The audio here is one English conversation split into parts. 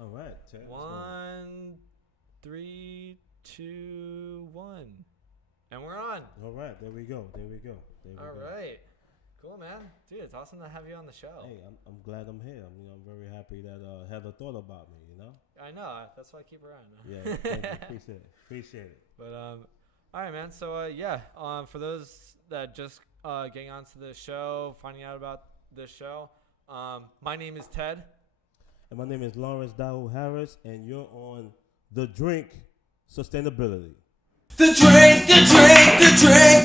All right, Ted. What's going on? One, three, two, one, and we're on. All right, there we go. There we go. There we All go. right, cool, man. Dude, it's awesome to have you on the show. Hey, I'm glad I'm here. I'm very happy that Heather thought about me. I know. That's why I keep around. Yeah, thank you. Appreciate it. Appreciate it. But all right, man. So for those that just getting onto the show, finding out about the show, my name is Ted. And my name is Lawrence Dowell Harris, and you're on The Drink Sustainability. The drink,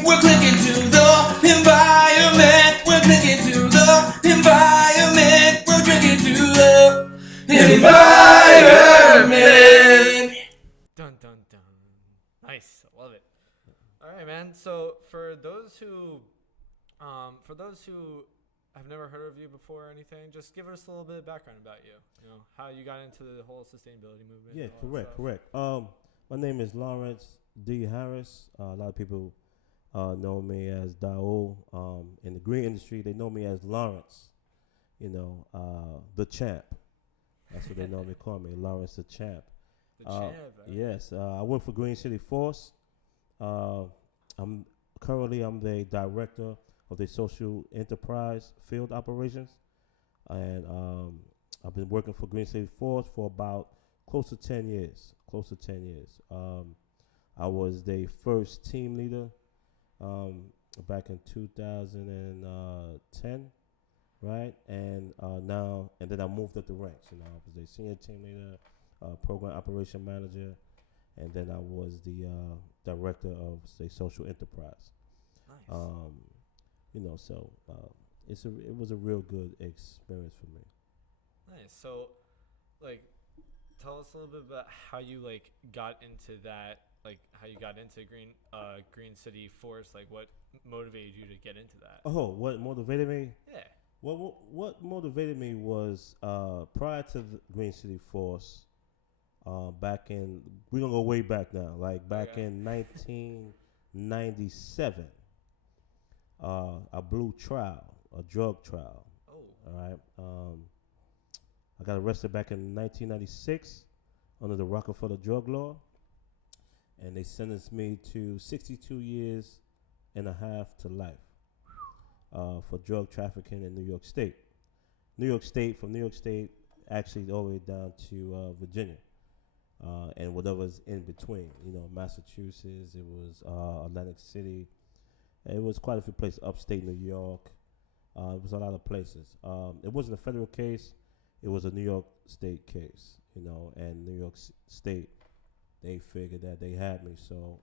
we're clicking to the environment. We're clicking to the environment. We're drinking to the environment. Dun dun dun. Nice, I love it. All right, man. So for those who have never heard of you before or anything, just give us a little bit of background about you. You know how you got into the whole sustainability movement. Yeah, and all that correct. stuff. My name is Lawrence D. Harris. A lot of people know me as Dao. In the green industry, they know me as Lawrence. The champ. That's what they normally call me, Lawrence the champ. The champ. Right? Yes, I work for Green City Force. I'm the director of the social enterprise field operations, and I've been working for Green City Force for about close to 10 years. I was the first team leader back in 2010, right? And then I moved up the ranks. I was the senior team leader, program operation manager, and then I was the director of the social enterprise. Nice. It was a real good experience for me. Nice. So, tell us a little bit about how you got into that, how you got into Green City Force. What motivated you to get into that? Oh, what motivated me? Yeah. What motivated me was prior to the Green City Force. Back in, we're gonna go way back now. Back in 1997, I blew a drug trial. Oh. All right. I got arrested back in 1996 under the Rockefeller drug law, and they sentenced me to 62 years and a half to life for drug trafficking in New York State. From New York State, actually all the way down to Virginia. And whatever's in between, Massachusetts, it was Atlantic City, it was quite a few places, upstate New York, it was a lot of places. It wasn't a federal case, it was a New York State case, and New York State, they figured that they had me, so,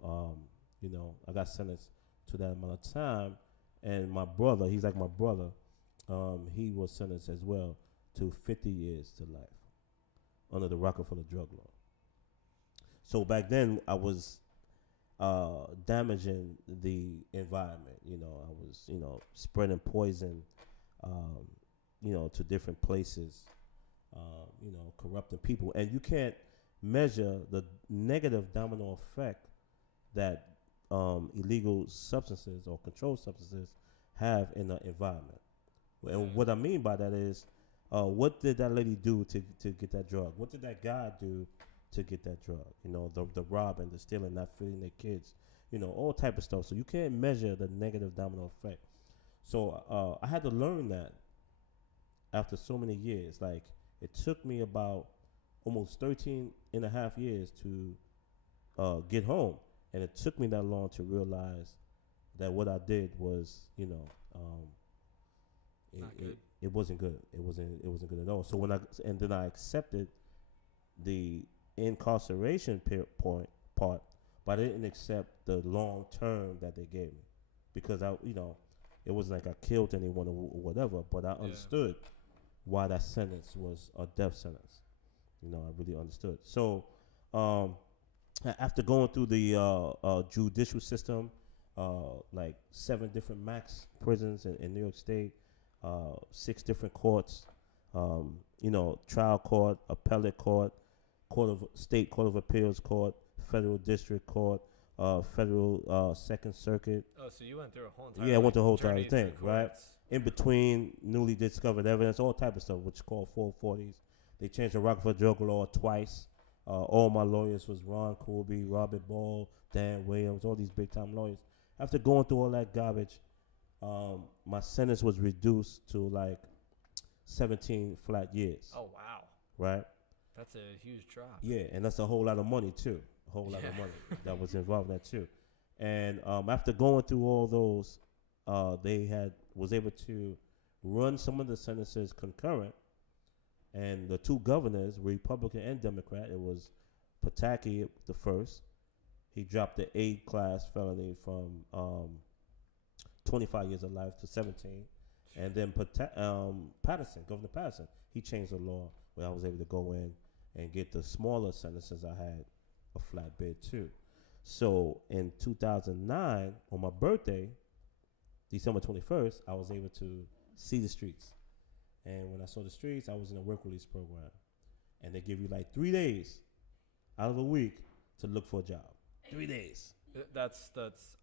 I got sentenced to that amount of time, and my brother, he's like my brother, he was sentenced as well to 50 years to life under the Rockefeller drug law. So back then, I was damaging the environment. I was, spreading poison, to different places, corrupting people. And you can't measure the negative domino effect that illegal substances or controlled substances have in the environment. And what I mean by that is, what did that lady do to get that drug? What did that guy do to get that drug? The robbing, the stealing, not feeding their kids, all type of stuff. So you can't measure the negative domino effect. So I had to learn that after so many years. It took me about almost 13 and a half years to get home. And it took me that long to realize that what I did was, it wasn't good. It wasn't good at all. So then I accepted the incarceration part, but I didn't accept the long term that they gave me, because it wasn't like I killed anyone or whatever, but I understood why that sentence was a death sentence. I really understood. So after going through the judicial system, 7 different max prisons in New York State, 6 different courts, trial court, appellate court, State Court of Appeals Court, Federal District Court, Federal Second Circuit. Oh, so you went through a whole entire. Yeah, I went through the whole entire journey thing, through right? courts. In between newly discovered evidence, all type of stuff, which is called 440s, They changed the Rockefeller drug law twice. All my lawyers was Ron Colby, Robert Ball, Dan Williams, all these big time lawyers. After going through all that garbage, my sentence was reduced to like 17 flat years. Oh wow, Right? that's a huge drop. Yeah, and that's a whole lot of money too. A whole lot of money that was involved in that too. And after going through all those, they was able to run some of the sentences concurrent. And the two governors, Republican and Democrat, it was Pataki the first. He dropped the A-class felony from 25 years of life to 17. And then Patterson, Governor Patterson, he changed the law where I was able to go in and get the smaller sentences. I had a flat bid too. So in 2009, on my birthday, December 21st, I was able to see the streets. And when I saw the streets, I was in a work release program. And they give you like 3 days out of a week to look for a job. 3 days. That's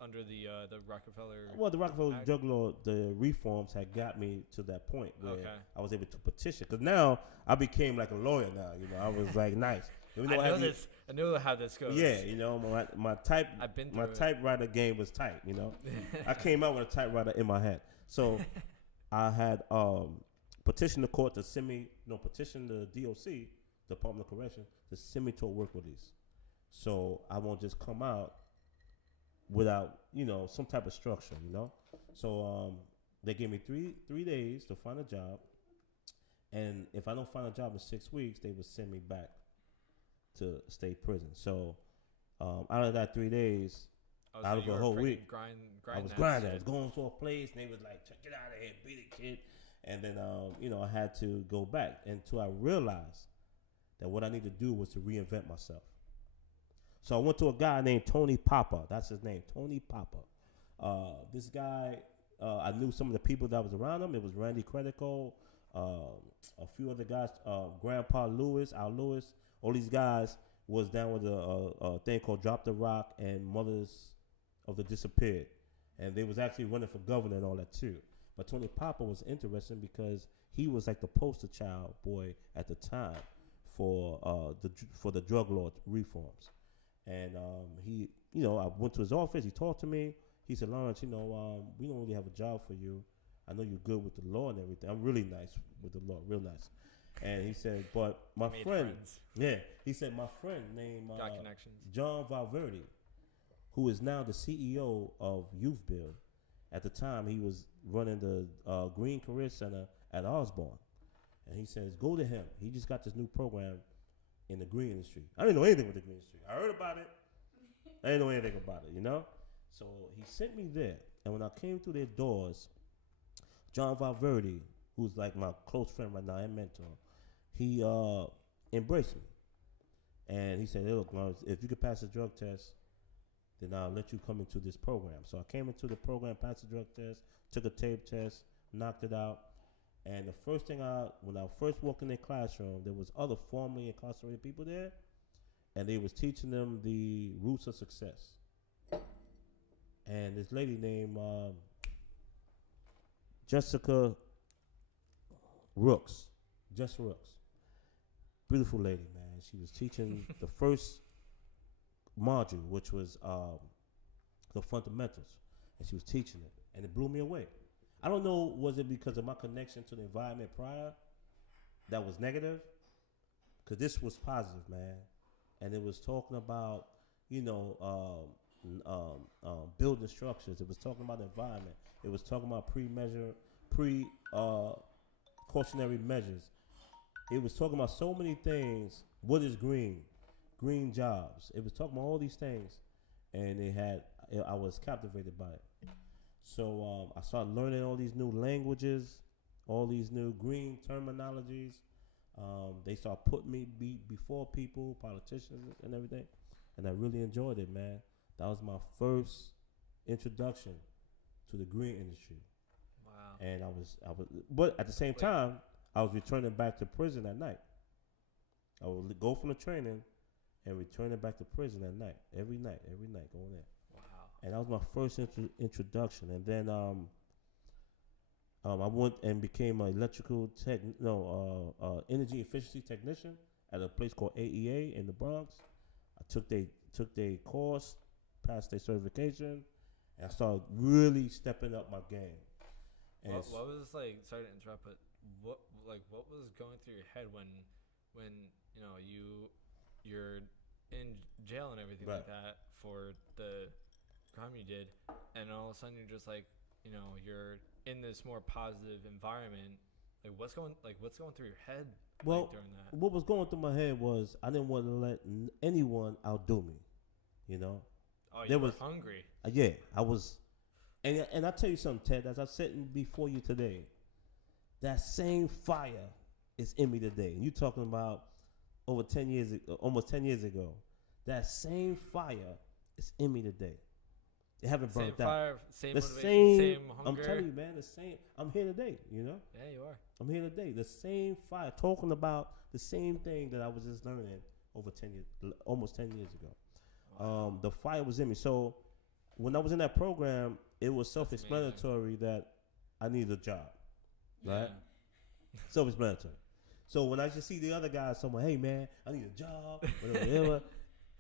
under the Rockefeller. Well, the Rockefeller Act? drug law, the reforms had got me to that point where Okay. I was able to petition. Because now I became like a lawyer now. You know, I was like nice. Even though I know had this. I know how this goes. Yeah, you know, my I've been my through it. typewriter game was tight. You know, I came out with a typewriter in my head, so I had petitioned the court to petition the DOC, Department of Correction, to send me to a work release, so I won't just come out without some type of structure. So they gave me three days to find a job, and if I don't find a job in 6 weeks, they would send me back to state prison. So out of that 3 days, out of a whole week, I was grinding. I was going to a place, and they was like, "Get out of here, beat it, kid." And then I had to go back until I realized that what I need to do was to reinvent myself. So I went to a guy named Tony Papa. That's his name, Tony Papa. This guy, I knew some of the people that was around him. It was Randy Credico, a few other guys, Grandpa Lewis, Al Lewis. All these guys was down with a thing called Drop the Rock and Mothers of the Disappeared. And they was actually running for governor and all that too. But Tony Papa was interesting because he was like the poster child boy at the time for the drug law reforms. And he, I went to his office. He talked to me. He said, "Lawrence, we don't really have a job for you. I know you're good with the law and everything. I'm really nice with the law, real nice." And he said, "But my friend," he said, "my friend named got connections. John Valverde, who is now the CEO of Youth Build. At the time, he was running the Green Career Center at Osborne. And he says, go to him. He just got this new program in the green industry. I didn't know anything with the green industry. I heard about it. I didn't know anything about it, So he sent me there. And when I came through their doors, John Valverde, who's like my close friend right now and mentor, he embraced me. And he said, "Hey, look, Lawrence, if you could pass the drug test, then I'll let you come into this program." So I came into the program, passed the drug test, took a tape test, knocked it out. And the first thing when I first walked in their classroom, there was other formerly incarcerated people there, and they was teaching them the roots of success. And this lady named Jessica Rooks, beautiful lady, man. She was teaching the first module, which was the fundamentals, and she was teaching it, and it blew me away. I don't know, was it because of my connection to the environment prior that was negative? Because this was positive, man, and it was talking about building structures. It was talking about the environment. It was talking about cautionary measures. It was talking about so many things. What is green? Green jobs. It was talking about all these things, and I was captivated by it. So I started learning all these new languages, all these new green terminologies. They started putting me before people, politicians, and everything, and I really enjoyed it, man. That was my first introduction to the green industry. Wow. And I was, but at the same time, I was returning back to prison at night. I would go from the training and returning back to prison at night, every night, going there. Wow. And that was my first introduction. And then I went and became an electrical tech, energy efficiency technician at a place called AEA in the Bronx. I took their course, passed their certification, and I started really stepping up my game. And What was like? Sorry to interrupt, but what was going through your head when you're in jail and everything Right. like that for the crime you did, and all of a sudden you're just like, you're in this more positive environment. What's going through your head well, during that? what was going through my head was I didn't want to let anyone outdo me. You know, Oh, there you were was hungry. yeah, I was, and I tell you something, Ted. As I'm sitting before you today, that same fire is in me today. And you talking about over 10 years, almost 10 years ago, that same fire is in me today. It haven't Same burnt out. fire, same The motivation, same, same hunger. I'm telling you, man, the same. I'm here today, you know? Yeah, you are. I'm here today. The same fire, talking about the same thing that I was just learning over 10 years, almost 10 years ago. Wow. The fire was in me. So when I was in that program, it was self-explanatory that I needed a job, right? Yeah. Self-explanatory. So when I just see the other guys, someone, hey man, I need a job, whatever.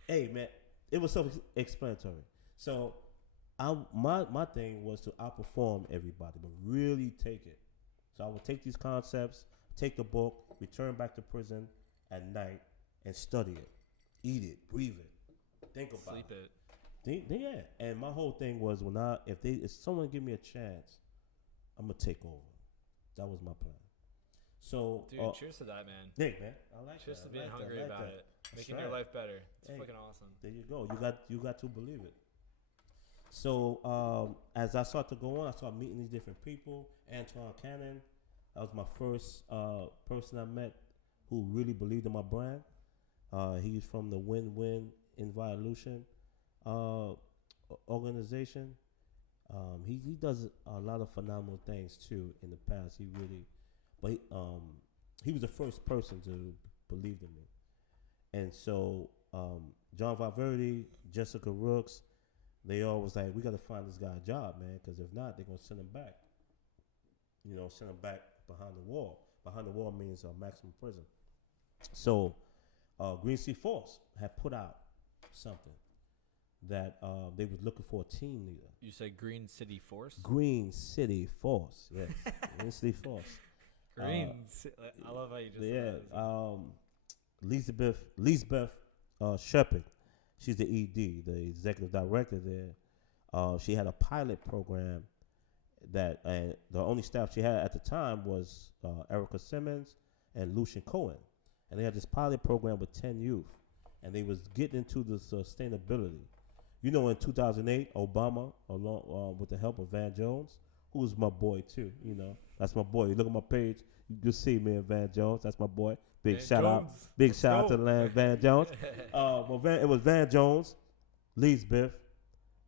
Hey man, it was self-explanatory. So my thing was to outperform everybody, but really take it. So I would take these concepts, take the book, return back to prison at night, and study it, eat it, breathe it, think about Sleep it. Yeah, and my whole thing was if someone give me a chance, I'm gonna take over. That was my plan. So, Dude, cheers to that, man. hey man, I like Cheers that. to being hungry about it, making your life better. It's fucking awesome. There you go. You got to believe it. So as I started to go on, I started meeting these different people. Antoine Cannon, that was my first person I met who really believed in my brand. He's from the Win-Win Involution organization. He does a lot of phenomenal things too in the past. He was the first person to believe in me. And so John Valverde, Jessica Rooks, they all was like, we got to find this guy a job, man, because if not, they're going to send him back. Send him back behind the wall. Behind the wall means maximum prison. So Green Sea Force had put out something that they was looking for a team leader. You said Green City Force? Green City Force, yes. Green City Force. I love how you just Yeah. said Lisbeth Shepard. She's the ED, the executive director there. She had a pilot program that the only staff she had at the time was Erica Simmons and Lucian Cohen. And they had this pilot program with 10 youth. And they was getting into the sustainability. In 2008, Obama, along with the help of Van Jones, who was my boy too, that's my boy. You look at my page, you can see me and Van Jones. That's my boy. Big shout out to Van Jones. It was Van Jones, Lisbeth,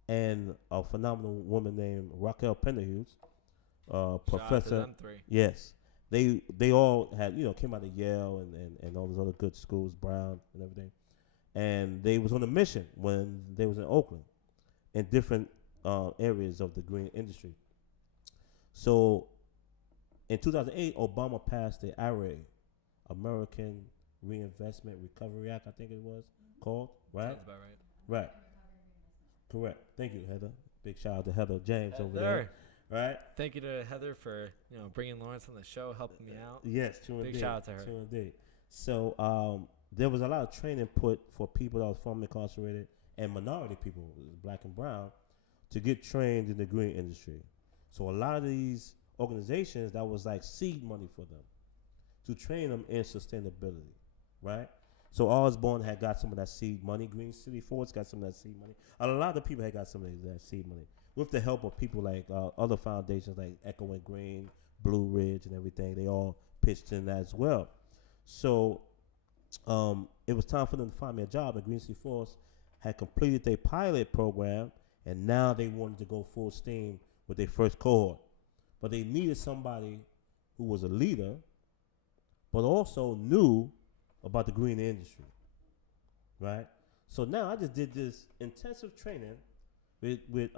and a phenomenal woman named Raquel Penderhughes, professor. Shout out to them three. Yes, they all had came out of Yale and all those other good schools, Brown and everything, and they was on a mission when they was in Oakland, in different areas of the green industry. So in 2008, Obama passed the IRA, American Reinvestment Recovery Act, I think it was called, right? Sounds about right. Right. Correct. Thank you, Heather. Big shout out to Heather James over there. Right? Thank you to Heather for bringing Lawrence on the show, helping me out. Yes, true indeed. Big shout out to her. True indeed. So there was a lot of training put for people that was formerly incarcerated and minority people, black and brown, to get trained in the green industry. So a lot of these organizations, that was like seed money for them to train them in sustainability, right? So Osborne had got some of that seed money. Green City Force got some of that seed money. A lot of people had got some of that seed money with the help of people like other foundations like Echo and Green, Blue Ridge, and everything. They all pitched in as well. So it was time for them to find me a job. And Green City Force had completed their pilot program, and now they wanted to go full steam with their first cohort. But they needed somebody who was a leader, but also knew about the green industry, right? So now I just did this intensive training with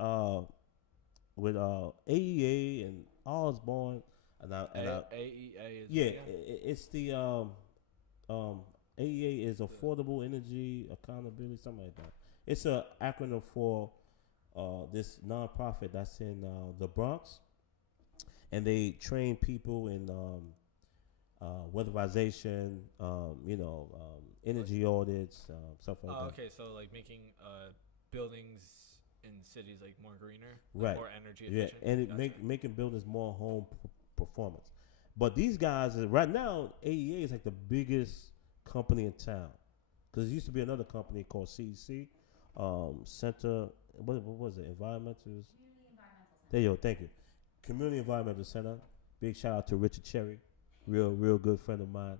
with AEA and Osborne, and AEA is yeah, what again? it's the um, AEA is Affordable Energy Accountability, something like that. It's a acronym for this nonprofit that's in the Bronx, and they train people in weatherization, energy audits, stuff like Oh, that. okay. So like making buildings in cities like more greener, Right. more energy Yeah, efficient. and it Gotcha. making buildings more home performance. But these guys right now, AEA is like the biggest company in town because it used to be another company called CEC, Center. What was it? Environmental. There you go. Thank you. Community Environmental Center. Big shout out to Richard Cherry, real good friend of mine.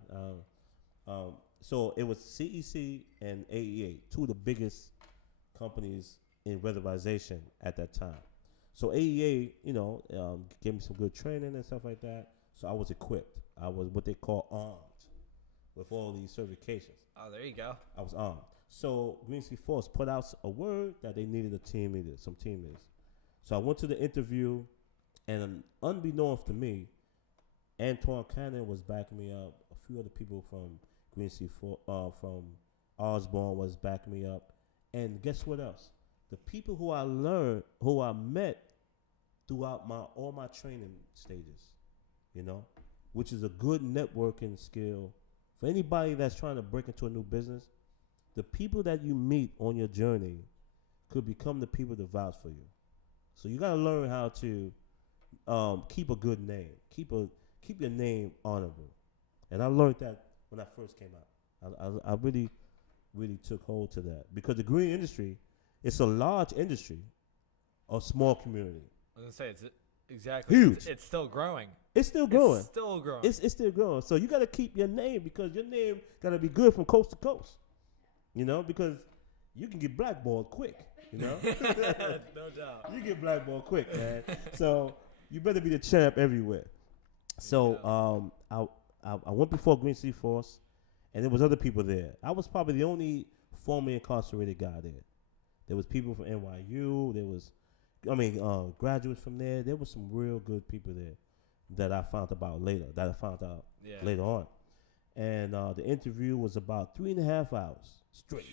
So it was CEC and AEA, two of the biggest companies in weatherization at that time. So AEA, gave me some good training and stuff like that. So I was equipped. I was what they call armed with all these certifications. Oh, there you go. I was armed. So Green Sea Force put out a word that they needed a team leader, some team leaders. So I went to the interview, and unbeknownst to me, Antoine Cannon was backing me up. A few other people from Green Sea from Osborne was backing me up. And guess what else? The people who I met throughout all my training stages, which is a good networking skill for anybody that's trying to break into a new business. The people that you meet on your journey could become the people that vouch for you. So you got to learn how to keep a good name, keep your name honorable. And I learned that when I first came out. I really took hold to that because the green industry, it's a large industry, a small community. I was gonna say it's exactly Huge. It's still growing. It's still growing. It's still growing. It's still growing. So you got to keep your name because your name got to be good from coast to coast. Because you can get blackballed quick. No doubt. You get blackballed quick, man. So you better be the champ everywhere. So I went before Green Sea Force, and there was other people there. I was probably the only formerly incarcerated guy there. There was people from NYU. There was, graduates from there. There was some real good people there that I found out later on. And the interview was about 3.5 hours straight.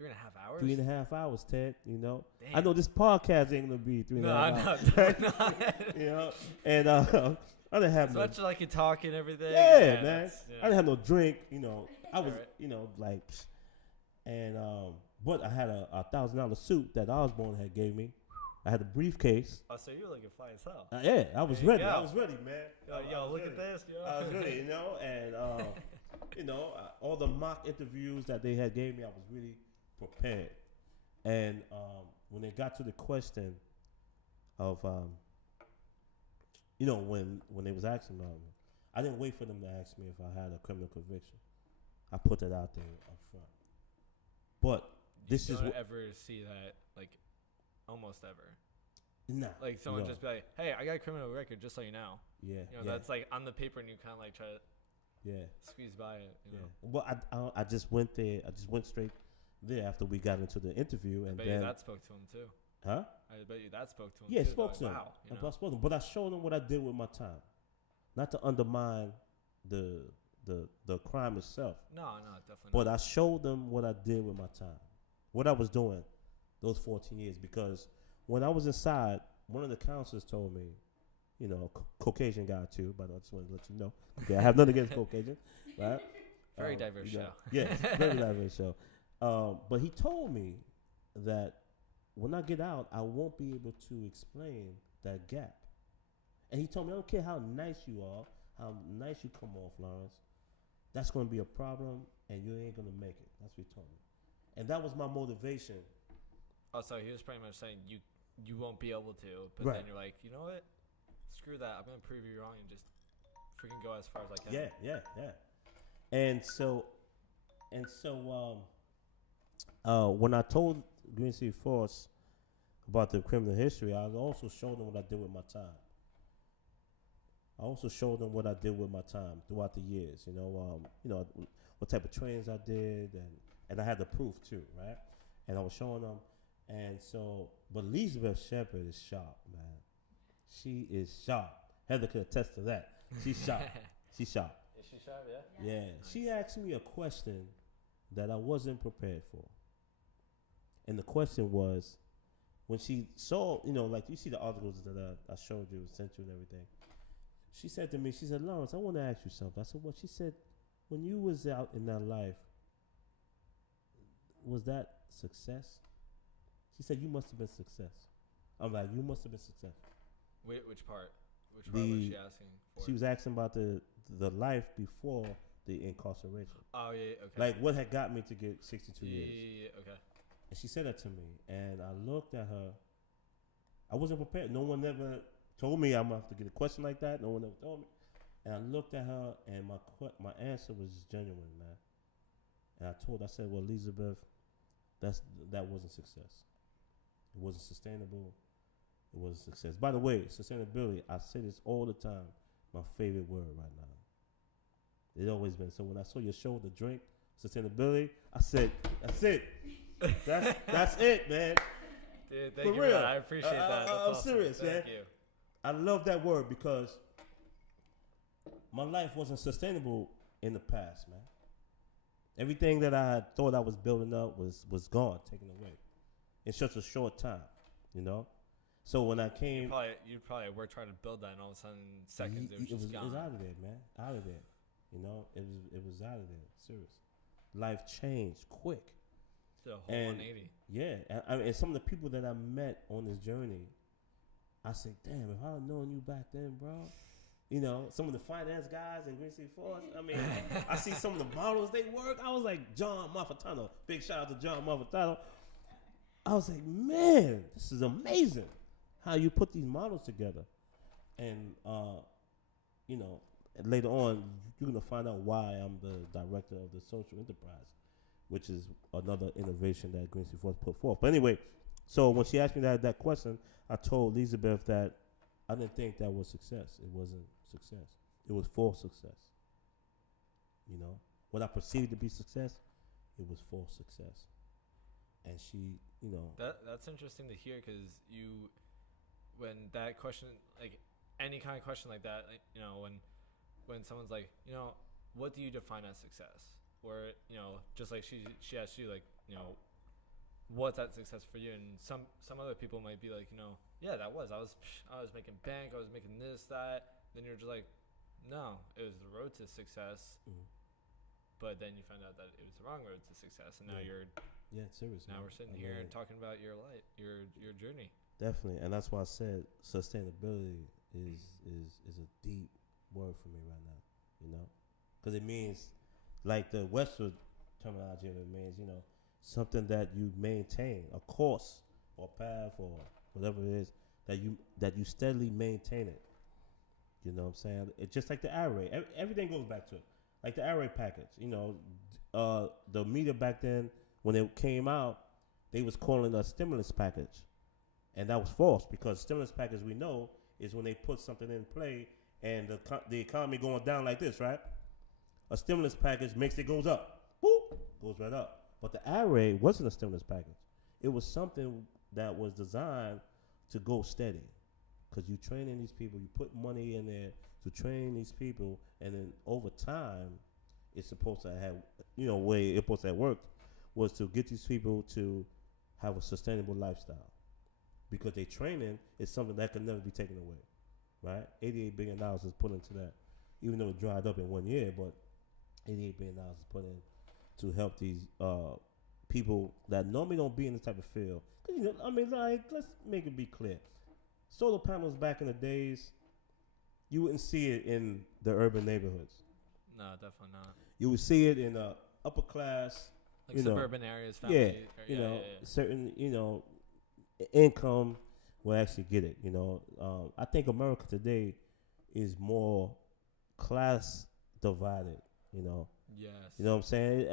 3.5 hours? 3.5 hours, Ted. Damn. I know this podcast ain't gonna be 3.5 hours. No. And I didn't have as no. much as I could talk and everything. Yeah, man. I didn't have no drink. I was, Right. but I had a $1,000 suit that Osborne had gave me. I had a briefcase. Oh, so you were looking fly as hell. Yeah, I was There you ready. go. I was ready, man. Yo, look at this. Yo. I was ready, and all the mock interviews that they had gave me, I was really prepared. And when they got to the question of, when they was asking about me, I didn't wait for them to ask me if I had a criminal conviction. I put that out there up front. But this you is don't ever see that, like, almost ever. Nah. Like someone no. just be like, "Hey, I got a criminal record, just so you know." Yeah. That's like on the paper, and you kind of like try to squeeze by it. You know? Well, I just went there. I just went straight there after we got into the interview, I and bet then you that spoke to him too. Huh? I bet you that spoke to him. Yeah, too. spoke Like, to him. wow, I spoke to him, but I showed him what I did with my time, not to undermine the crime itself. No, definitely But not. I showed them what I did with my time, what I was doing those 14 years. Because when I was inside, one of the counselors told me, Caucasian guy too, but I just wanted to let you know. Okay, I have nothing against Caucasian, right? Very diverse show. Yes, very diverse show. But he told me that when I get out, I won't be able to explain that gap. And he told me, I don't care how nice you are, how nice you come off, Lawrence. That's going to be a problem, and you ain't going to make it. That's what he told me. And that was my motivation. Also, he was pretty much saying you won't be able to, but Right. then you're like, you know what? Screw that. I'm gonna prove you wrong and just freaking go as far as I can. Yeah. And so, when I told Green Sea Force about the criminal history, I also showed them what I did with my time. I also showed them what I did with my time throughout the years. What type of trainings I did, and I had the proof too, right? And I was showing them, And so, but Elizabeth Shepherd is sharp, man. She is sharp. Heather could attest to that. She's sharp. She's sharp. Is she sharp? Yeah. Yeah. Nice. She asked me a question that I wasn't prepared for. And the question was, when she saw, like you see the articles that I showed you, sent you and everything. She said to me, she said, Lawrence, I want to ask you something. I said, what? She said, when you was out in that life, was that success? She said, you must have been success. I'm like, you must have been success. Wait, which part? Which part was she asking for? She was asking about the life before the incarceration. Oh, yeah, okay. Like, what had got me to get 62 years. Yeah, okay. And she said that to me. And I looked at her. I wasn't prepared. No one ever told me I'm going to have to get a question like that. No one ever told me. And I looked at her, and my answer was genuine, man. And I said, well, Elizabeth, that wasn't success. It wasn't sustainable. It wasn't success. By the way, sustainability, I say this all the time, my favorite word right now. It's always been. So when I saw your show, The Drink, sustainability, I said, that's it. That's it, man. Dude, thank For you, real. man. I appreciate that. That's I'm awesome. serious, Thank man. you. I love that word because my life wasn't sustainable in the past, man. Everything that I thought I was building up was gone, taken away in such a short time, So when I came, You probably were trying to build that, and all of a sudden, seconds it was just it gone. was out of there, man. Out of there, It was out of there. Serious. Life changed quick. Did a whole 180. Yeah, and some of the people that I met on this journey, I said, damn, if I'd known you back then, bro. Some of the finance guys in Green City Force. I mean, I see some of the models they work. I was like, John Maffetano. Big shout out to John Maffetano. I was like, man, this is amazing how you put these models together. And, later on, you're going to find out why I'm the director of the social enterprise, which is another innovation that Green City Force put forth. But anyway, so when she asked me that question, I told Elizabeth that I didn't think that was success. It wasn't success. It was false success. What I perceived to be success, it was false success. And she, That's interesting to hear because when that question, like any kind of question like that, like, when someone's like, what do you define as success? Or, just like she asked you, like, what's that success for you? And some other people might be like, yeah, that was. I was making bank. I was making this, that. Then you're just like, no, it was the road to success. Mm-hmm. But then you find out that it was the wrong road to success, and now you're. Yeah, serious. Now we're sitting here and talking about your life, your journey. Definitely, and that's why I said sustainability is a deep word for me right now. Because it means, like the Westwood terminology, it means something that you maintain, a course or path or whatever it is that you steadily maintain it. You know what I'm saying? It's just like the IRA. Everything goes back to it. Like the IRA package. The media back then, when it came out, they was calling it a stimulus package. And that was false because stimulus package, we know, is when they put something in play and the economy going down like this, right? A stimulus package makes it goes up. Boop, goes right up. But the IRA wasn't a stimulus package. It was something that was designed to go steady. Because you training these people, you put money in there to train these people, and then over time, it's supposed to have, way it's supposed to have worked was to get these people to have a sustainable lifestyle. Because their training is something that can never be taken away, right? $88 billion is put into that, even though it dried up in 1 year, but $88 billion is put in to help these people that normally don't be in this type of field. Let's make it be clear. Solar panels back in the days, you wouldn't see it in the urban neighborhoods. No, definitely not. You would see it in upper class, like suburban areas. Family, certain income will actually get it. I think America today is more class divided. Yes. You know what I'm saying?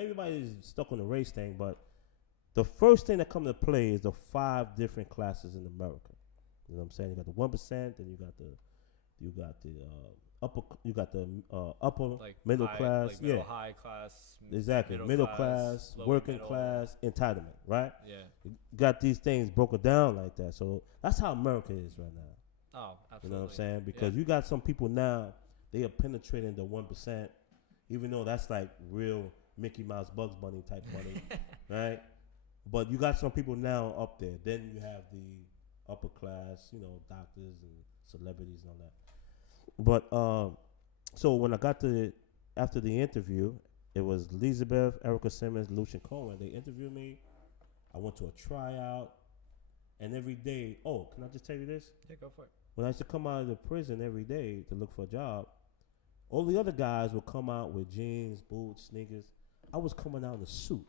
Everybody's stuck on the race thing, but the first thing that comes to play is the 5 different classes in America. You know what I'm saying? You got the 1%, then you got the you got the upper Like middle high, class, like middle yeah, high class, exactly, middle class, lower working middle. class, entitlement, right? Yeah. You got these things broken down like that. So that's how America is right now. Oh, You know absolutely. what I'm saying? Because you got some people now, they are penetrating the 1%, even though that's like real Mickey Mouse, Bugs Bunny type money, right? But you got some people now up there. Then you have the upper class, doctors and celebrities and all that. But so when I got to after the interview, it was Elizabeth, Erica Simmons, Lucian Cohen. They interviewed me. I went to a tryout, and every day. Oh, can I just tell you this? Yeah, go for it. When I used to come out of the prison every day to look for a job, all the other guys would come out with jeans, boots, sneakers. I was coming out in a suit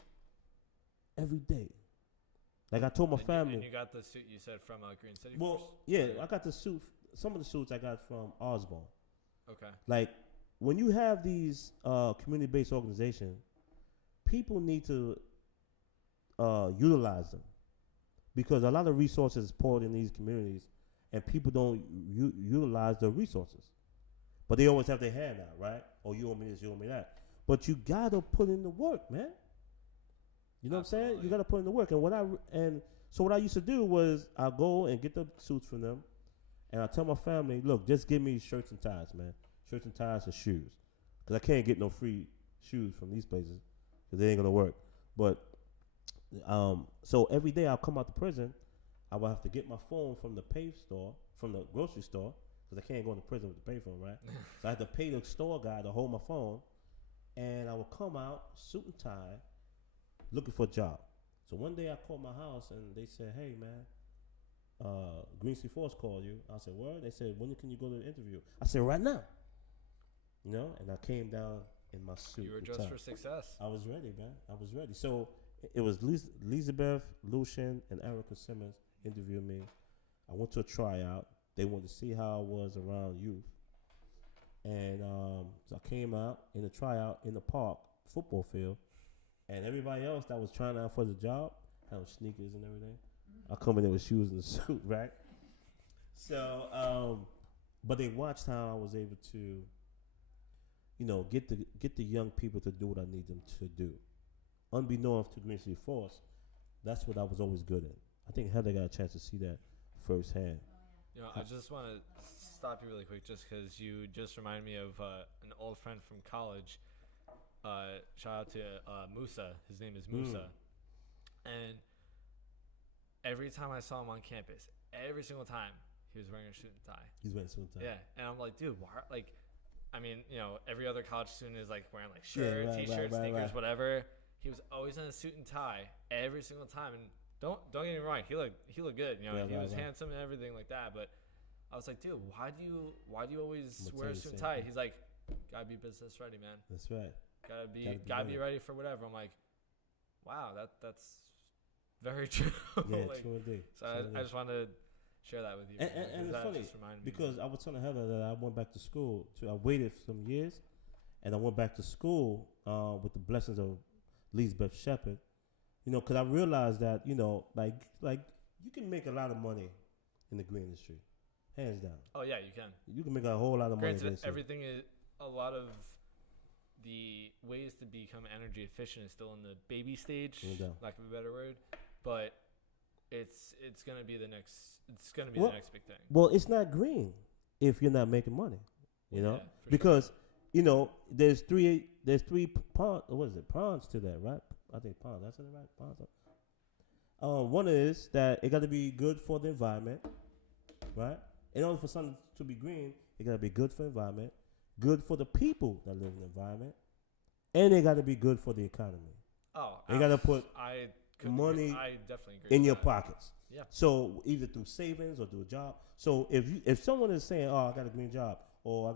every day. Like I told my family. And you got the suit you said from Green City Well, Force? yeah, I got the suit. Some of the suits I got from Osborne. Okay. Like when you have these community-based organizations, people need to utilize them because a lot of resources is poured in these communities, and people don't utilize the resources. But they always have their hand out, right? Oh, you owe me this, you owe me that. But you gotta put in the work, man. You know what I'm saying? You gotta put in the work. And so what I used to do was I go and get the suits from them, and I tell my family, look, just give me shirts and ties, man. Shirts and ties and shoes, because I can't get no free shoes from these places, because they ain't gonna work. But so every day I'll come out to prison, I will have to get my phone from the from the grocery store, because I can't go into prison with the payphone, right? So I had to pay the store guy to hold my phone, and I will come out suit and tie, looking for a job. So one day I called my house and they said, "Hey man, Green Sea Force called you." I said, "What?" They said, "When can you go to the interview?" I said, "Right now." And I came down in my suit. You were dressed for success. I was ready, man. I was ready. So it was Elizabeth, Lucian, and Erica Simmons interviewed me. I went to a tryout. They wanted to see how I was around youth. And so I came out in the tryout in the park, football field, and everybody else that was trying out for the job had on sneakers and everything. I come in there with shoes and a suit, right? So, but they watched how I was able to, get the young people to do what I need them to do. Unbeknownst to Green City Force, that's what I was always good at. I think Heather got a chance to see that firsthand. I just want to stop you really quick just because you just reminded me of an old friend from college. Shout out to Musa. His name is Musa. And every time I saw him on campus, every single time, he was wearing a suit and tie. He's wearing a suit and tie. Yeah. And I'm like, dude, why? Like, I mean, every other college student is like wearing like shirt, t-shirts, sneakers, whatever. He was always in a suit and tie every single time. And don't get me wrong, he looked good. He was handsome and everything like that. But I was like, dude, why do you always wear a suit and tie? He's like, gotta be business ready, man. That's right. Gotta be ready for whatever. I'm like, wow, that's very true. Yeah, like, true indeed. So I just wanted to share that with you. And it's funny because I was telling Heather that I went back to school. I waited some years, and I went back to school with the blessings of Lisbeth Shepherd. Because I realized that like you can make a lot of money in the green industry, hands down. Oh yeah, you can. You can make a whole lot of money. Granted, everything is a lot of the ways to become energy efficient is still in the baby stage, lack of a better word, but it's gonna be the next the next big thing. Well, it's not green if you're not making money, because sure. There's three ponds. What is it? Ponds to that, right? I think ponds. That's it, right? Ponds. One is that it got to be good for the environment, right? In order for something to be green, it got to be good for the environment, good for the people that live in the environment, and it got to be good for the economy. Oh, you got to put money I definitely agree in your that. Pockets. Yeah. So either through savings or through a job. So if someone is saying, "Oh, I got a green job," or I'm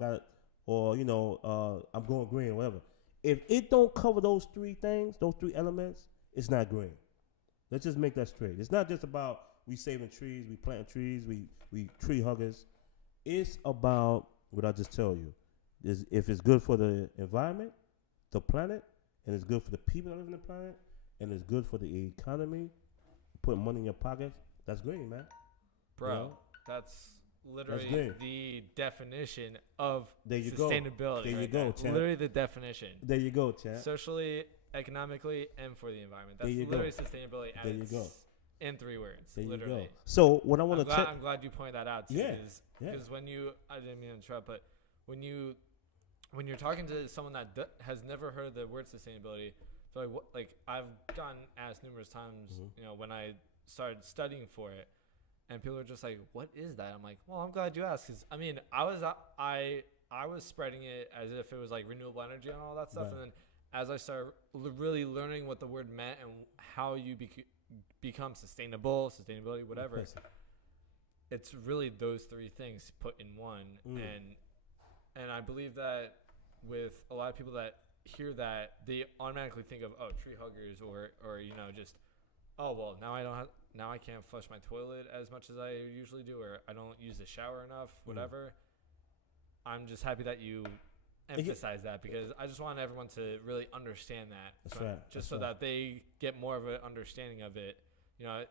going green, or whatever. If it don't cover those three things, those three elements, it's not green. Let's just make that straight. It's not just about we saving trees, we planting trees, we tree huggers. It's about what I just tell you. If it's good for the environment, the planet, and it's good for the people that live on the planet, and it's good for the economy, putting money in your pockets, that's green, man. Bro, that's literally good. the definition of There you go. sustainability. There you right go, there. champ. Literally the definition. There you go, champ. Socially, economically, and for the environment. That's There you go. literally sustainability. There you go. In 3 words. There you literally. go. So what I want I'm to glad, I'm glad you pointed that out too. Yeah, yeah. Because when you, I didn't mean to interrupt, but when you're talking to someone that has never heard the word sustainability, so like I've gotten asked numerous times, Mm-hmm. you know, when I started studying for it, and people are just like, "What is that?" I'm like, "Well, I'm glad you asked." Because I mean, I was spreading it as if it was like renewable energy and all that stuff, Right. and then as I started really learning what the word meant and how you become sustainability, whatever. It's really those 3 things put in one, and I believe that with a lot of people that hear that, they automatically think of tree huggers or you know, just well, now I can't flush my toilet as much as I usually do, or I don't use the shower enough, whatever. I'm just happy that you emphasize that, because I just want everyone to really understand that. That's right. Just so that they get more of an understanding of it. You know,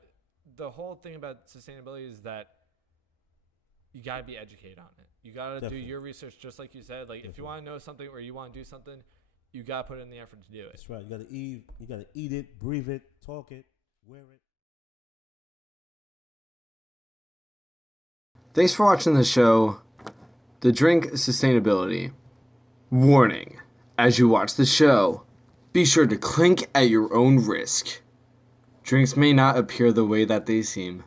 the whole thing about sustainability is that you got to be educated on it. You got to do your research, just like you said. Like, if you want to know something or you want to do something, you got to put in the effort to do it. That's right. You got to eat it, breathe it, talk it, wear it. Thanks for watching the show, The Drink Sustainability. Warning, as you watch the show, be sure to clink at your own risk. Drinks may not appear the way that they seem.